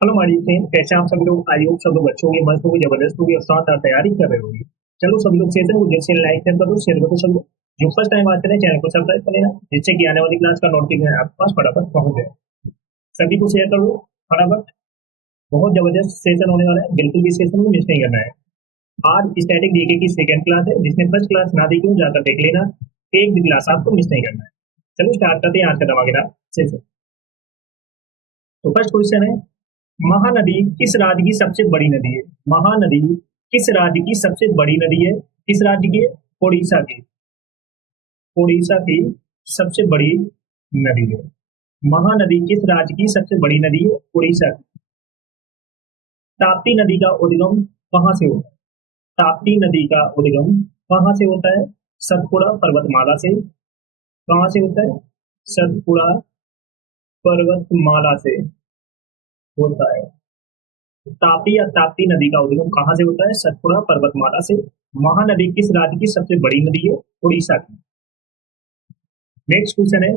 Hello हमारी friend, कैसे आप सभी लोग? आई होप सब लोग अच्छे होंगे, मस्त होंगे, जबरदस्त होंगे और साथ साथ तैयारी कर रहे होंगे। चलो सभी लोग सेशन को जैसे लाइक कर दो, शेयर कर दो। सब लोग जो फर्स्ट टाइम आते हैं चैनल को सब्सक्राइब कर लेना, जिससे कि आने वाली क्लास का नोटिफिकेशन आपके पास फटाफट पहुंच जाए। सभी को शेयर कर दो फटाफट। बहुत जबरदस्त सेशन होने वाला है, बिल्कुल भी सेशन को मिस नहीं करना है। आज स्टैटिक जीके की सेकंड क्लास है, जिसने फर्स्ट क्लास ना देखी हो जाकर देख लेना। एक भी क्लास आपको मिस नहीं करना है। चलो स्टार्ट करते हैं आज का धमाकेदार सेशन। तो फर्स्ट क्वेश्चन है, महानदी किस राज्य की सबसे बड़ी नदी है? महानदी किस राज्य की सबसे बड़ी नदी है? किस राज्य की है? ओडिशा की। ओडिशा की सबसे बड़ी नदी है। महानदी किस राज्य की सबसे बड़ी नदी है? उड़ीसा की। ताप्ती नदी का उद्गम कहाँ से होता है? ताप्ती नदी का उद्गम कहाँ से होता है? सतपुड़ा पर्वतमाला से। कहाँ से होता है? सतपुड़ा पर्वतमाला से होता है। तापी या ताप्ती नदी का उद्गम कहाँ से होता है? सतपुड़ा पर्वतमाला से। महानदी किस राज्य की सबसे बड़ी नदी है? उड़ीसा की। नेक्स्ट क्वेश्चन है,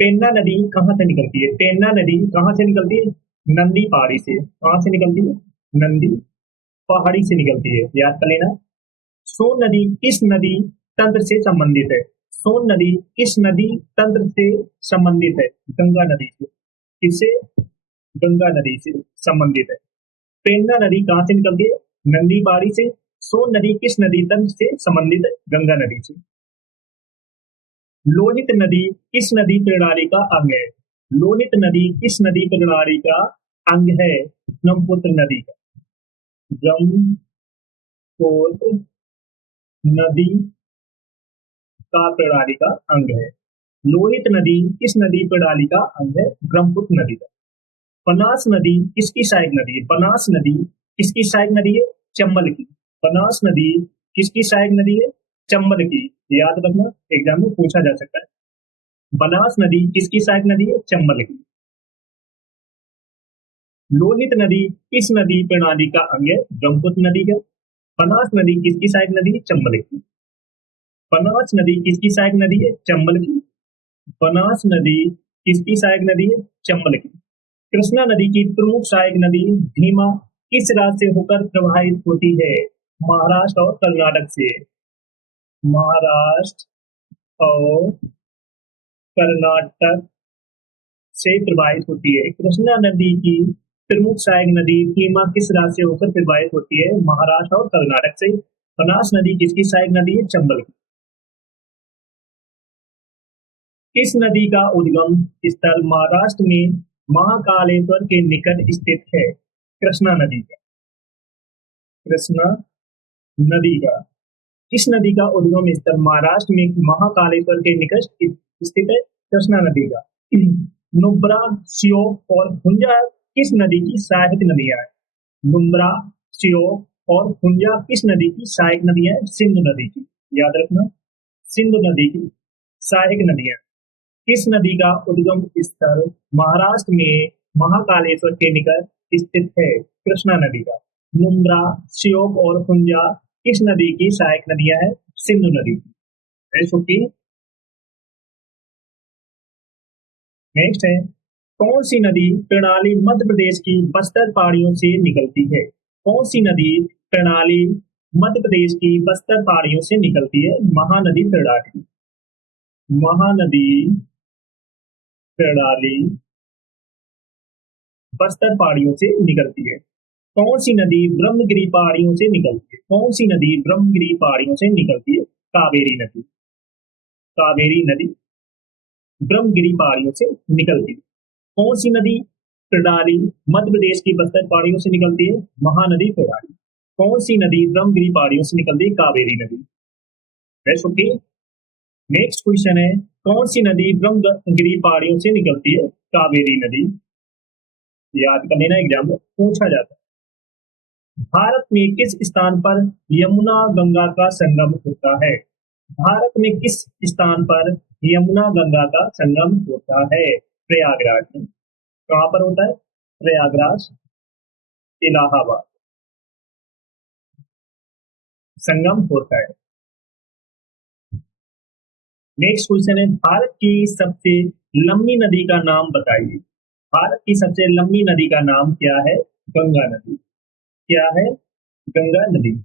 पेन्ना नदी कहाँ से निकलती है? पेन्ना नदी कहाँ से निकलती है? नंदी पहाड़ी से। कहाँ से निकलती है? नंदी पहाड़ी से निकलती है, याद कर लेना। सोन नदी किस नदी तंत्र से संबंधित है? सोन नदी किस नदी तंत्र से संबंधित है? गंगा नदी से। किससे? गंगा नदी से संबंधित है। पेन्ना नदी कहाँ से निकलती है? नंदी पहाड़ी से। सोन नदी किस नदी तंत्र से संबंधित है? गंगा नदी से। लोहित नदी किस नदी प्रणाली का अंग है? लोहित नदी किस नदी प्रणाली का अंग है? ब्रह्मपुत्र नदी का। ब्रह्मपुत्र नदी का प्रणाली का अंग है। लोहित नदी किस नदी प्रणाली का अंग है? ब्रह्मपुत्र नदी का। बनास नदी किसकी सहायक नदी है? बनास नदी किसकी सहायक नदी है? चंबल की। बनास नदी किसकी सहायक नदी है? चंबल की। याद रखना, एग्जाम में पूछा जा सकता है। बनास नदी किसकी सहायक नदी है? चंबल की। लोहित नदी किस नदी प्रणाली का अंग है? ब्रह्मपुत्र नदी का। बनास नदी किसकी सहायक नदी है? चंबल की। बनास नदी किसकी सहायक नदी है? चंबल की। बनास नदी किसकी सहायक नदी है? चंबल की। कृष्णा नदी की प्रमुख सहायक नदी भीमा किस राज्य से होकर प्रवाहित होती है? महाराष्ट्र और कर्नाटक से। महाराष्ट्र और कर्नाटक से प्रवाहित होती है। कृष्णा नदी की प्रमुख सहायक नदी भीमा किस राज्य से होकर प्रवाहित होती है? महाराष्ट्र और कर्नाटक से। बनास नदी किसकी सहायक नदी है? चंबल की। किस नदी का उद्गम स्थल महाराष्ट्र में महाकालेश्वर के निकट स्थित है? कृष्णा नदी का। कृष्णा नदी का। किस नदी का उद्गम स्थल महाराष्ट्र में महाकालेश्वर के निकट स्थित है? कृष्णा नदी का। नुब्रा, श्योक और हुंजा किस नदी की सहायक नदियां हैं? नुब्रा, श्योक और हुंजा किस नदी की सहायक नदियां हैं? सिंधु नदी की। याद रखना, सिंधु नदी की सहायक नदियां। किस नदी का उद्गम स्थल महाराष्ट्र में महाकालेश्वर के निकट स्थित है? कृष्णा नदी का। मुंद्रा, श्योक और हुंजा किस नदी की सहायक नदियां हैं? सिंधु नदी की। नेक्स्ट है, कौन सी नदी प्रणाली मध्य प्रदेश की बस्तर पहाड़ियों से निकलती है? कौन सी नदी प्रणाली मध्य प्रदेश की बस्तर पहाड़ियों से निकलती है? महानदी प्रणाली। महानदी प्रणाली बस्तर पहाड़ियों से निकलती है। कौन सी नदी ब्रह्मगिरी पहाड़ियों से निकलती है? कौन सी नदी ब्रह्मगिरी पहाड़ियों से निकलती है? कावेरी नदी। कावेरी नदी ब्रह्मगिरी पहाड़ियों से निकलती है। कौन सी नदी प्रणाली मध्य प्रदेश की बस्तर पहाड़ियों से निकलती है? महानदी प्रणाली। कौन सी नदी ब्रह्मगिरी पहाड़ियों से निकलती है? कावेरी नदी। ओके। नेक्स्ट क्वेश्चन है, कौन सी नदी ब्रह्मगिरी पहाड़ियों से निकलती है? कावेरी नदी। याद कर लेना, एग्जाम में पूछा जाता है। भारत में किस स्थान पर यमुना गंगा का संगम होता है? भारत में किस स्थान पर यमुना गंगा का संगम होता है? प्रयागराज में। कहाँ पर होता है? प्रयागराज, इलाहाबाद संगम होता है। नेक्स्ट क्वेश्चन है, भारत की सबसे लंबी नदी का नाम बताइए। भारत की सबसे लंबी नदी का नाम क्या है? गंगा नदी। क्या है? गंगा नदी।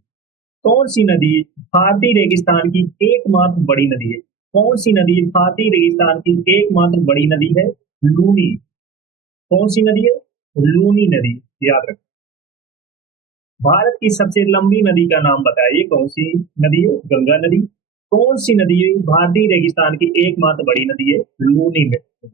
कौन सी नदी भारतीय रेगिस्तान की एकमात्र बड़ी नदी है? कौन सी नदी भारतीय रेगिस्तान की एकमात्र बड़ी नदी है? लूनी। कौन सी नदी है? लूनी नदी। याद रखें। भारत की सबसे लंबी नदी का नाम बताइए, कौन सी नदी है? गंगा नदी। कौन सी नदी भारतीय रेगिस्तान की एकमात्र बड़ी नदी है? लूनी नदी।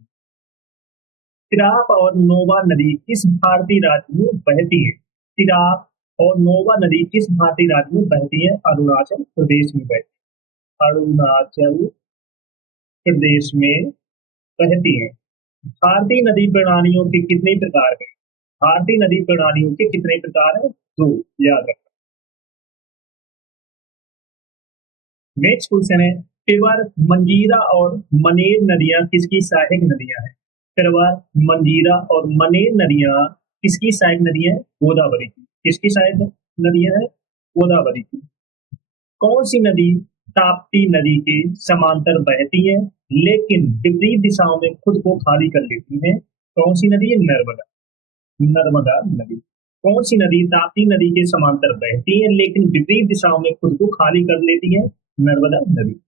तिराप और नोवा नदी किस भारतीय राज्य में बहती है? तिराप और नोवा नदी किस भारतीय राज्य में बहती है? अरुणाचल प्रदेश में बहती है। अरुणाचल प्रदेश में बहती है। भारतीय नदी प्रणालियों के कितने प्रकार हैं? भारतीय नदी प्रणालियों के कितने प्रकार हैं? दो। याद रखना। नेक्स्ट क्वेश्चन है, पिवर, मंजीरा और मनेर नदियां किसकी सहायक नदियां हैं? पिवर, मंजीरा और मनेर नदियां किसकी सहायक नदियां हैं? गोदावरी की। किसकी सहायक नदियां हैं? गोदावरी की। कौन सी नदी ताप्ती नदी के समांतर बहती है लेकिन विपरीत दिशाओं में खुद को खाली कर लेती है? कौन सी नदी है? नर्मदा। नर्मदा नदी। कौन सी नदी ताप्ती नदी के समांतर बहती है लेकिन विपरीत दिशाओं में खुद को खाली कर लेती है? नर्मदा नदी।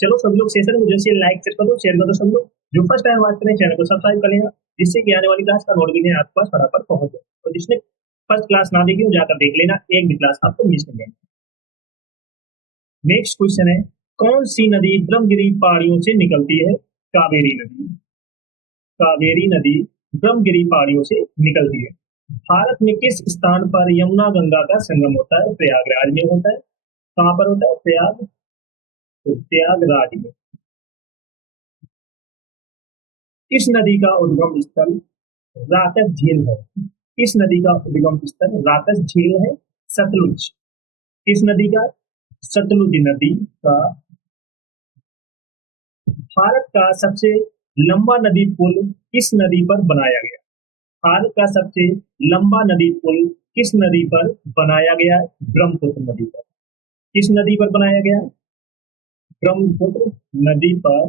चलो सभी लोग सेशन को जैसे लाइक कर दो, शेयर कर दो। सब लोग जो फर्स्ट टाइम बात करें चैनल को सब्सक्राइब कर लेना, जिससे कि आने वाली क्लास का नोटिफिकेशन आपके पास फटाफट पहुंच जाए। और जिसने फर्स्ट क्लास ना देखी हो जाकर देख लेना, एक भी क्लास आपको मिस नहीं होगी। नेक्स्ट क्वेश्चन है, कौन सी नदी ब्रह्मगिरी पहाड़ियों से निकलती है? कावेरी नदी। कावेरी नदी ब्रह्मगिरी पहाड़ियों से निकलती है। भारत में किस स्थान पर यमुना गंगा का संगम होता है? प्रयागराज में होता है। कहाँ पर होता है? प्रयागराज में। इस नदी का उद्गम स्थल राकस झील है। इस नदी का उद्गम स्थल राकस झील है। सतलुज। किस नदी का? सतलुज नदी का। भारत का सबसे लंबा नदी पुल किस नदी पर बनाया गया? भारत का सबसे लंबा नदी पुल किस नदी पर बनाया गया? ब्रह्मपुत्र नदी पर। किस नदी पर बनाया गया? ब्रह्मपुत्र नदी पर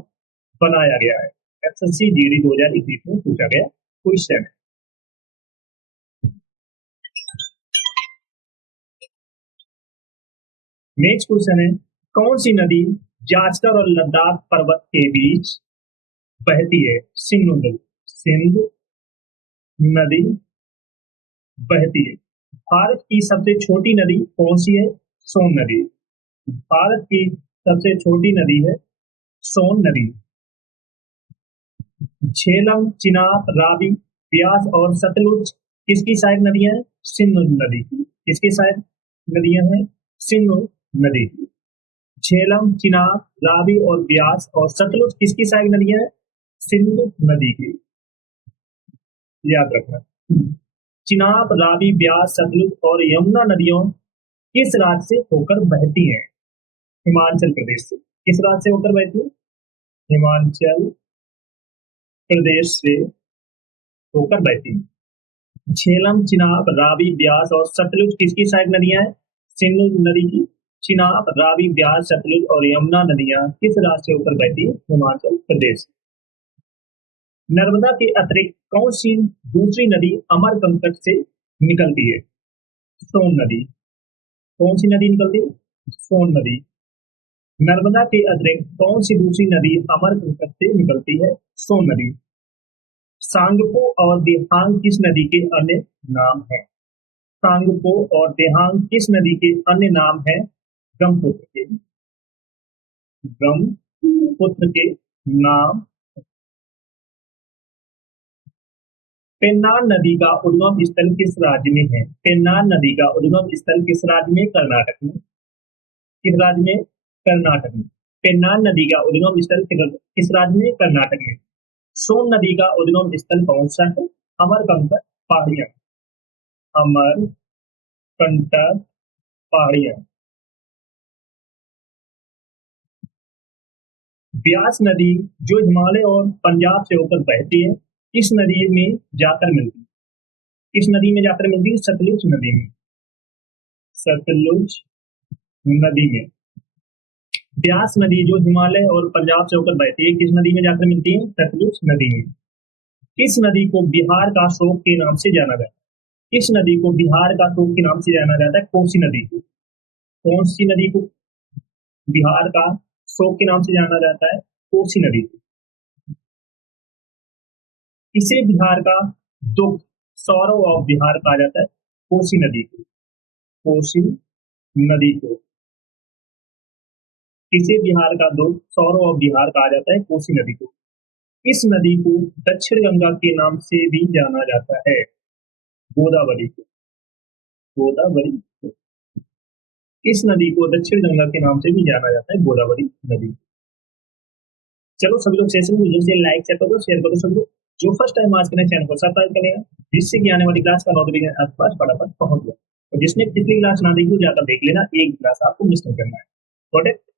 बनाया गया है। एसएससी जीडी 2021 में पूछा गया क्वेश्चन है। नेक्स्ट क्वेश्चन है, कौन सी नदी जास्कर और लद्दाख पर्वत के बीच बहती है? सिंधु नदी। सिंधु नदी बहती है। भारत की सबसे छोटी नदी कौन सी है? सोन नदी। भारत की सबसे छोटी नदी है सोन नदी। झेलम, चिनाब, रावी, ब्यास और सतलुज किसकी सहायक नदियां हैं? सिंधु नदी की। किसकी सहायक नदियां हैं? सिंधु नदी की। झेलम, चिनाब, रावी और ब्यास और सतलुज किसकी सहायक नदियां हैं? सिंधु नदी की। याद रखना। चिनाब, रावी, ब्यास, सतलुज और यमुना नदियों किस राज्य से होकर बहती हैं? हिमाचल प्रदेश से। किस राज्य से होकर बहती है? हिमाचल प्रदेश से होकर बहती है। झेलम, चिनाब, रावी, ब्यास और सतलुज किसकी सहायक नदियां हैं? सिंधु नदी की। चिनाब, रावी, ब्यास, सतलुज और यमुना नदियां किस राज्य से होकर बहती है? हिमाचल प्रदेश। नर्मदा के अतिरिक्त कौन सी दूसरी नदी अमरकंटक से निकलती है? सोन नदी। कौन सी नदी निकलती है? सोन नदी। नर्मदा के अतिरिक्त कौन सी दूसरी नदी अमरकंटक से निकलती है? सोन नदी। सांगपो और देहांग किस नदी के अन्य नाम हैं? सांगपो और देहांग किस नदी के अन्य नाम हैं? ब्रह्मपुत्र के। ब्रह्मपुत्र के नाम। पेन्नार नदी का उद्गम स्थल किस राज्य में है? पेन्नार नदी का उद्गम स्थल किस राज्य में? कर्नाटक में। किस राज्य में? कर्नाटक में। पेन्नार नदी का उद्गम स्थल किस राज्य में? कर्नाटक में। सोन नदी का उद्गम स्थल कौन सा है? अमरकंटक पहाड़ियां। अमरकंटक पहाड़ियां। ब्यास नदी जो हिमालय और पंजाब से होकर बहती है किस नदी में जाकर मिलती है? किस नदी में जाकर मिलती है? सतलुज नदी में। सतलुज नदी में। ब्यास नदी जो हिमालय और पंजाब से होकर बहती है, किस नदी में जाकर मिलती है? सतलुज नदी में। किस नदी को बिहार का शोक के नाम से जाना जाता है? किस नदी को बिहार का शोक के नाम से जाना जाता है? कोसी नदी को। कौन सी नदी को बिहार का शोक के नाम से जाना जाता है? कोसी नदी को। किसे बिहार का दुख, सौरव ऑफ बिहार कहा जाता है? कोसी नदी को। कोसी नदी को। किसे बिहार का दुख, सौरव ऑफ बिहार कहा जाता है? कोसी नदी को। इस नदी को दक्षिण गंगा के नाम से भी जाना जाता है? गोदावरी को। गोदावरी को। इस नदी को दक्षिण गंगा के नाम से भी जाना जाता है? गोदावरी नदी। चलो सभी लोग सेशन को जल्दी से लाइक करो, शेयर करो सभी लोग। जो फर्स्ट टाइम आज के चैनल को सब्सक्राइब करेगा, जिससे कि आने वाली क्लास का नोटिफिकेशन आपके पास फटाफट पहुंच जाए। तो जिसने पिछली क्लास ना देखी हो जाकर देख लेना, एक क्लास आपको मिस नहीं करना है। Got it?